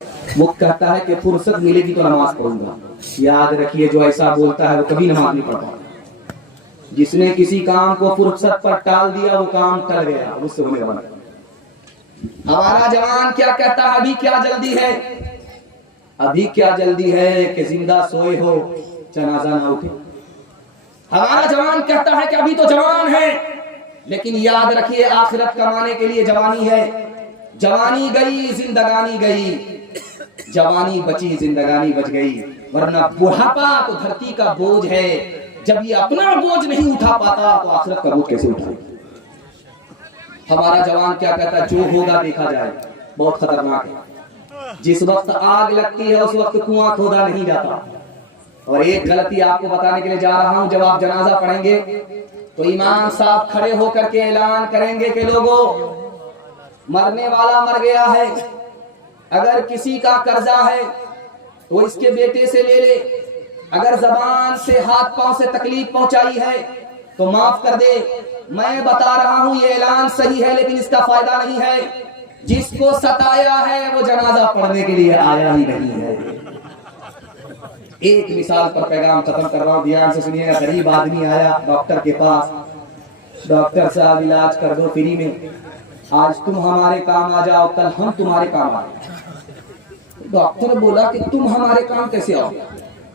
وہ کہتا ہے کہ فرصت ملے گی تو نماز پڑھوں گا. یاد رکھیے جو ایسا بولتا ہے وہ کبھی نماز نہیں پڑھتا. جس نے کسی کام کو فرصت پر ٹال دیا وہ کام ٹل گیا, اس سے ہونے والا. ہمارا جوان کیا کہتا ہے, ابھی کیا جلدی ہے, ابھی کیا جلدی ہے کہ زندہ سوئے ہو جنازہ نہ اٹھے. ہمارا جوان کہتا ہے کہ ابھی تو جوان ہے, لیکن یاد رکھیے آخرت کمانے کے لیے جوانی ہے. جوانی گئی زندگانی گئی, جوانی بچی زندگانی بچ گئی, ورنہ بڑھاپا تو دھرتی کا بوجھ ہے. جب یہ اپنا بوجھ نہیں اٹھا پاتا تو آخرت کا بوجھ کیسے اٹھائے. ہمارا جوان کیا کہتا ہے, جو ہوگا دیکھا جائے. بہت خطرناک ہے. جس وقت آگ لگتی ہے اس وقت کنواں کھودا نہیں جاتا. اور ایک غلطی آپ کو بتانے کے لیے جا رہا ہوں, جب آپ جنازہ پڑھیں گے تو امام صاحب کھڑے ہو کر کے اعلان کریں گے کہ لوگوں مرنے والا مر گیا ہے, اگر کسی کا قرضہ ہے تو اس کے بیٹے سے لے لے, اگر زبان سے ہاتھ پاؤں سے تکلیف پہنچائی ہے تو معاف کر دے. میں بتا رہا ہوں یہ اعلان صحیح ہے لیکن اس کا فائدہ نہیں ہے. جس کو ستایا ہے وہ جنازہ پڑھنے کے لیے آیا ہی نہیں ہے. ایک مثال پر پیغام ختم کر رہا ہوں, دھیان سے سنیے گا. غریب آدمی آیا ڈاکٹر کے پاس, ڈاکٹر صاحب علاج کر دو فری میں, آج تم ہمارے کام آ جاؤ کل ہم تمہارے کام آئے. ڈاکٹر نے بولا کہ تم ہمارے کام کیسے آؤ,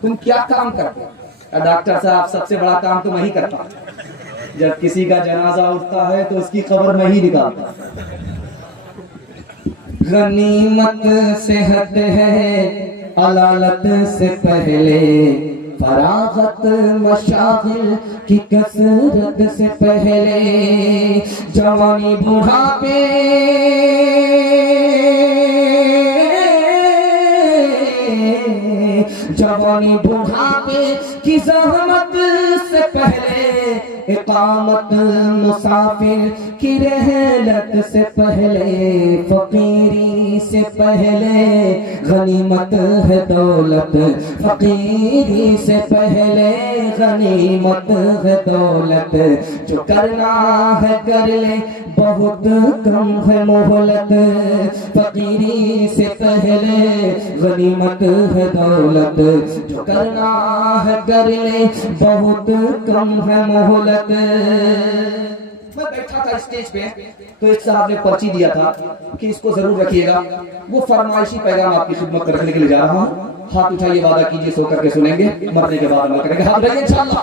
تم کیا کام کرتے ہو؟ ڈاکٹر صاحب سب سے بڑا کام تو میں ہی کرتا ہوں. جب کسی کا جنازہ اٹھتا ہے تو اس کی خبر میں ہی نکالتا. غنیمت صحت ہے علالت سے پہلے, فراغت مشاغل کی کثرت سے پہلے, جوانی بڑھاپے جوانی بڑھاپے کی زحمت سے پہلے, اقامت مسافر کی رحلت سے پہلے, فقیری سے پہلے غنیمت ہے دولت, فقیری سے پہلے غنیمت ہے دولت. جو کرنا ہے کر لے بہت کم ہے مہلت, فقیری سے پہلے غنیمت ہے دولت. جو کرنا ہے کر لے بہت کم ہے مہلت. میں بیٹھا تھا اسٹیج پہ تو ایک صاحب نے پرچی دیا تھا کہ اس کو ضرور رکھیے گا. وہ فرمائشی پیغام آپ کی خدمت میں رکھنے کے لیے جا رہا ہوں. ہاتھ اٹھائیے, وعدہ کیجیے سو کر کے سنیں گے, مرنے کے بعد عمل کریں گے. ہاتھ اٹھائیے انشاءاللہ.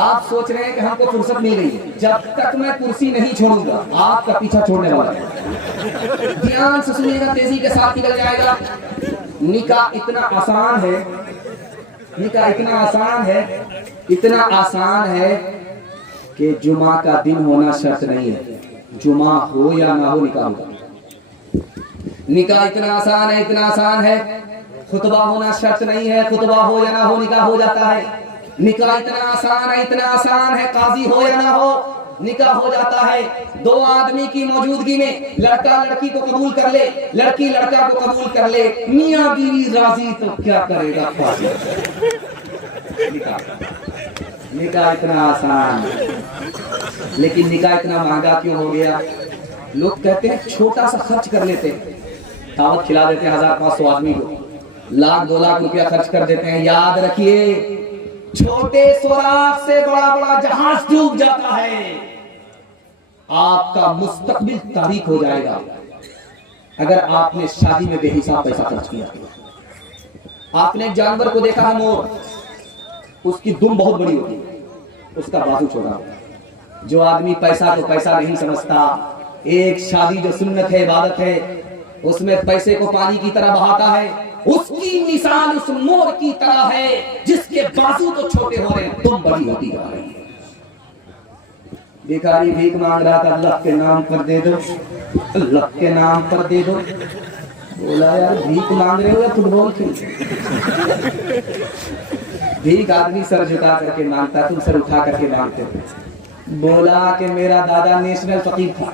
آپ سوچ رہے ہیں کہ ہم کو فرصت مل گئی, جب تک میں کرسی نہیں چھوڑوں گا آپ کا پیچھا چھوڑنے والا ہے. دھیان سے سنیے گا, تیزی کے ساتھ نکل جائے گا. نکاح اتنا آسان ہے, نکاح اتنا آسان ہے, اتنا آسان ہے کہ جمعہ کا دن ہونا شرط نہیں ہے. جمعہ ہو یا نہ ہو نکاح ہوگا. نکاح اتنا آسان ہے, اتنا آسان ہے, خطبہ ہونا شرط نہیں ہے. خطبہ ہو یا نہ ہو نکاح ہو جاتا ہے. نکاح اتنا آسان ہے, اتنا آسان ہے, قاضی ہو یا نہ ہو نکاح ہو جاتا ہے. دو آدمی کی موجودگی میں لڑکا لڑکی کو قبول کر لے, لڑکی لڑکا کو قبول کر لے, میاں بیوی راضی تو کیا کرے گا قاضی. نکاح اتنا آسان ہے, لیکن نکاح اتنا مہنگا کیوں ہو گیا؟ لوگ کہتے ہیں چھوٹا سا خرچ کر لیتے ہیں, دعوت کھلا دیتے ہیں 1500 آدمی کو, 1,00,000 2,00,000 روپیہ خرچ کر دیتے ہیں. یاد رکھیے چھوٹے سوراخ سے بڑا بڑا جہاز ڈوب جاتا ہے. آپ کا مستقبل تاریک ہو جائے گا اگر آپ نے شادی میں بے حساب پیسہ خرچ کیا. آپ نے ایک جانور کو دیکھا ہے, مور, اس کی دم بہت بڑی ہوتی ہے, اس کا بازو چھوٹا ہوتا ہے. جو آدمی پیسہ کو پیسہ نہیں سمجھتا, ایک شادی جو سنت ہے, عبادت ہے, اس میں پیسے کو پانی کی طرح بہاتا ہے, اس کی مثال اس مور کی طرح ہے جس کے بازو تو چھوٹے ہو رہے ہیں, دم بڑی ہوتی جا رہی ہے. بھیکاری بھیک مانگ رہا تھا, اللہ کے نام پر دے دو, اللہ کے نام پر دے دو. بولا یار بھیک مانگ رہے ہو یا فٹ بال کھیل؟ بھیک آدمی سر جھکا کر کے مانگتا, تم سر اٹھا کر کے مانگتے ہو. بولا کہ میرا دادا نیشنل فقیر تھا,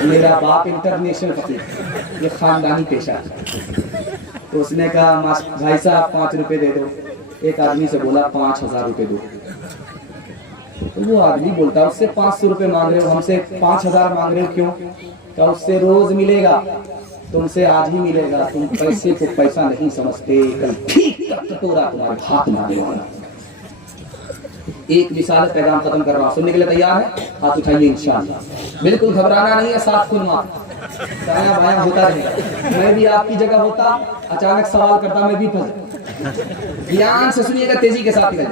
میرا باپ انٹرنیشنل فقیر, یہ خاندانی پیشہ ہے. تو اس نے کہا بھائی صاحب 5 روپے دے دو. ایک آدمی سے بولا 5,000 روپے دو. تو وہ آدمی بولتا ہے اس سے 500 روپے مانگ رہے ہو, ہم سے 5000 مانگ رہے ہو, کیوں؟ کہ اس سے روز ملے گا, تم سے آج ہی ملے گا, تم پیسے کو پیسہ نہیں سمجھتے, کل ٹھیک کا کٹورا تمہارے ہاتھ میں آنے والا. ایک مثال پیغام ختم کر رہا ہوں, سننے کے لیے تیار ہے؟ ہاتھ اٹھائیے انشاءاللہ. بالکل گھبرانا نہیں ہے, ساتھ کھلنا, دایاں بایاں ہوتا رہے گا. میں بھی آپ کی جگہ ہوتا, اچانک سوال کرتا, میں بھی پھنس. دھیان سے سنیے گا, تیزی کے ساتھ ہی.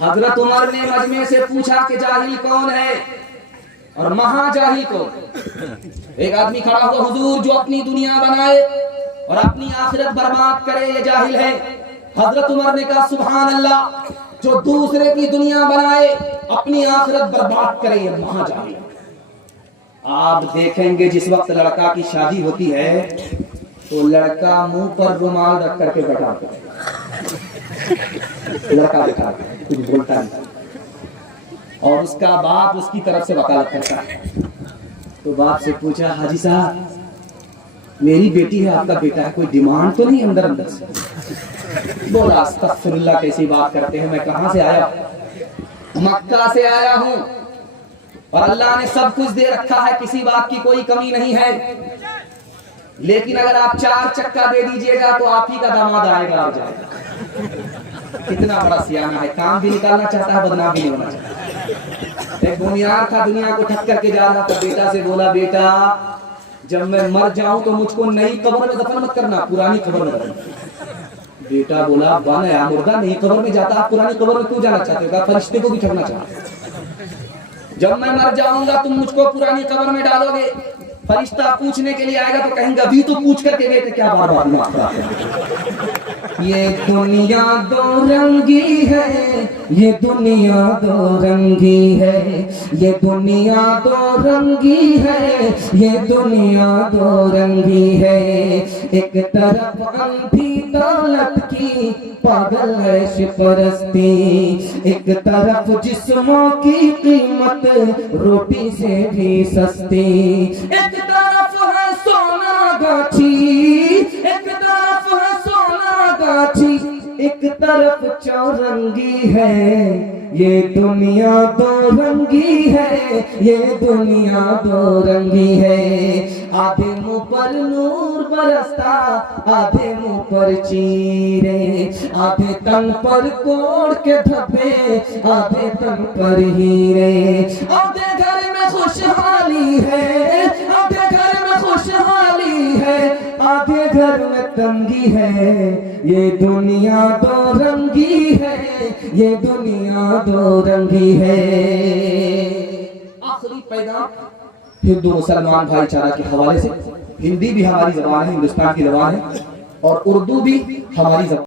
حضرت عمر نے مجمع سے پوچھا کہ جاہل کون ہے اور مہا جاہل کون؟ ایک آدمی کھڑا ہوا, حضور جو اپنی دنیا بنائے اور اپنی آخرت برباد کرے یہ جاہل ہے. حضرت عمر نے کہا سبحان اللہ, جو دوسرے کی دنیا بنائے اپنی آخرت برباد کرے یہ مہا جاہل. آپ دیکھیں گے جس وقت لڑکا کی شادی ہوتی ہے تو لڑکا منہ پر رومال رکھ کر کے بیٹھا ہوتا ہے, لڑکا بیٹھا کچھ بولتا نہیں, اور اس کا باپ اس کی طرف سے وکالت کرتا ہے. تو باپ سے پوچھا حاجی صاحب میری بیٹی ہے, آپ کا بیٹا ہے, کوئی ڈیمانڈ تو نہیں اندر اندر سے؟ بولا استغفر اللہ, کیسی بات کرتے ہیں, میں کہاں سے آیا؟ مکہ سے آیا ہوں, اور اللہ نے سب کچھ دے رکھا ہے, کسی بات کی کوئی کمی نہیں ہے, لیکن اگر آپ 4 چکا دے دیجئے گا تو آپ ہی کا داماد آئے گا اور جائے گا. کتنا بڑا سیانہ ہے, کام بھی نکالنا چاہتا ہے, بدنام بھی نہیں ہونا چاہتا. ایک بنیاد تھا, دنیا کو ٹھک کر کے جا رہا تھا, بیٹا سے بولا بیٹا جب میں مر جاؤں تو مجھ کو نئی قبر میں دفن مت کرنا, پرانی قبر میں دفن. بیٹا بولا ابا نیا مردہ نئی قبر میں جاتا, آپ پرانی قبر میں کیوں جانا چاہتے ہو؟ کہا فرشتے کو بھی ٹھگنا چاہتے. جب میں مر جاؤں گا تم مجھ کو پرانی قبر میں ڈالو گے, فرشتہ پوچھنے کے لیے آئے گا تو کہیں گا ابھی تو پوچھ کر کے گئے کیا بار بار معاف کراتے. یہ دنیا دو رنگی ہے, یہ دنیا دو رنگی ہے, یہ دنیا دو رنگی ہے, یہ دنیا دو رنگی ہے. ایک طرف اندھی دولت کی پاگل عیش پرستی, ایک طرف جسموں کی قیمت روٹی سے بھی سستی. ایک طرف ہے سونا گاچھی, ایک طرف ہے سونا گاچھی, ایک طرف چورنگی ہے. یہ دنیا دو رنگی ہے, یہ دنیا دو رنگی ہے. آدھے منہ پر نور برستا, آدھے منہ پر چیرے, آدھے تن پر کوڑ کے دھبے, آدھے تن پر ہیرے. آدھے گھر میں خوشحالی ہے, آدھے گھر میں خوشحالی ہے, آدھے گھر میں تنگی ہے. یہ دنیا دو رنگی ہے, یہ دنیا دو رنگی ہے. آخری پیغام ہندو مسلمان بھائی چارہ کے حوالے سے. ہندی بھی ہماری زبان ہے, ہندوستان کی زبان ہے, اور اردو بھی ہماری زبان